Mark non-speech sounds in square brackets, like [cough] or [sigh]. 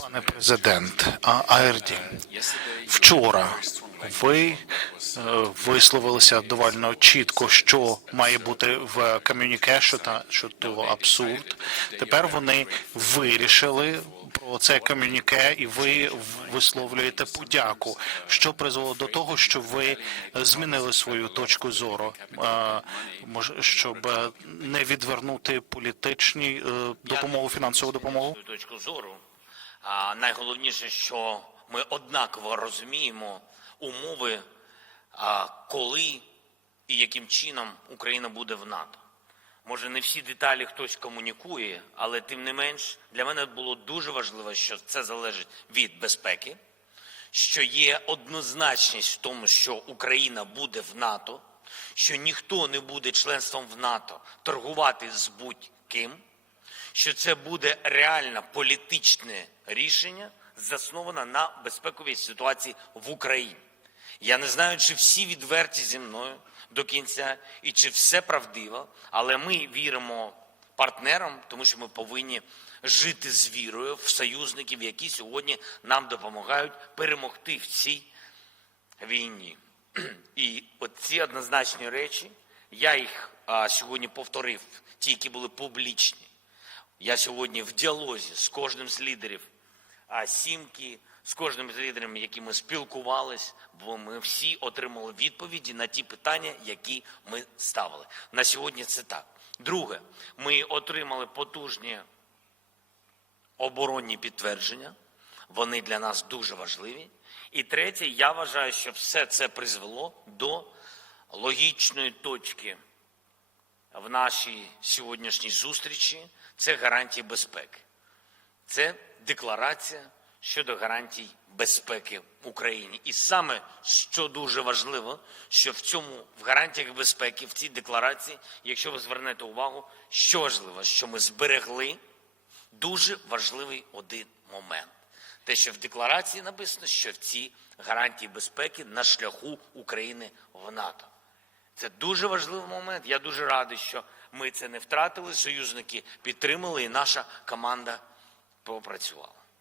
Пане президент, Аерді, вчора ви е, висловилися довольно чітко, що має бути в комюніке, що та що то абсурд. Тепер вони вирішили про це комюніке, і ви висловлюєте подяку, що призвело до того, що ви змінили свою точку зору, щоб е, не відвернути політичні е, допомогу, фінансову допомогу. точку зору. А найголовніше, що ми однаково розуміємо умови, коли і яким чином Україна буде в НАТО. Може, не всі деталі хтось комунікує, але тим не менш для мене було дуже важливо, що це залежить від безпеки, що є однозначність в тому, що Україна буде в НАТО, що ніхто не буде членством в НАТО торгувати з будь-ким що це буде реальне політичне рішення, засноване на безпековій ситуації в Україні. Я не знаю, чи всі відверті зі мною до кінця і чи все правдиво, але ми віримо партнерам, тому що ми повинні жити з вірою в союзників, які сьогодні нам допомагають перемогти в цій війні. [clears throat] І от ці однозначні речі, я їх сьогодні повторив, ті, які були публічні. Я сьогодні в діалозі з кожним з лідерів а, сімки, з кожним з лідерів, які ми спілкувались, бо ми всі отримали відповіді на ті питання, які ми ставили. На сьогодні це так. Друге, ми отримали потужні оборонні підтвердження. Вони для нас дуже важливі. І третє, я вважаю, що все це призвело до логічної точки в нашій сьогоднішній зустрічі це гарантії безпеки. Це декларація щодо гарантій безпеки Україні. І саме що дуже важливо, що в цьому в гарантіях безпеки, в цій декларації, якщо ви звернете увагу, що важливо, що ми зберегли дуже важливий один момент. Те, що в декларації написано, що в ці гарантії безпеки на шляху України в НАТО. Це дуже важливий момент. Я дуже радий, що ми це не втратили. Союзники підтримали, і наша команда попрацювала.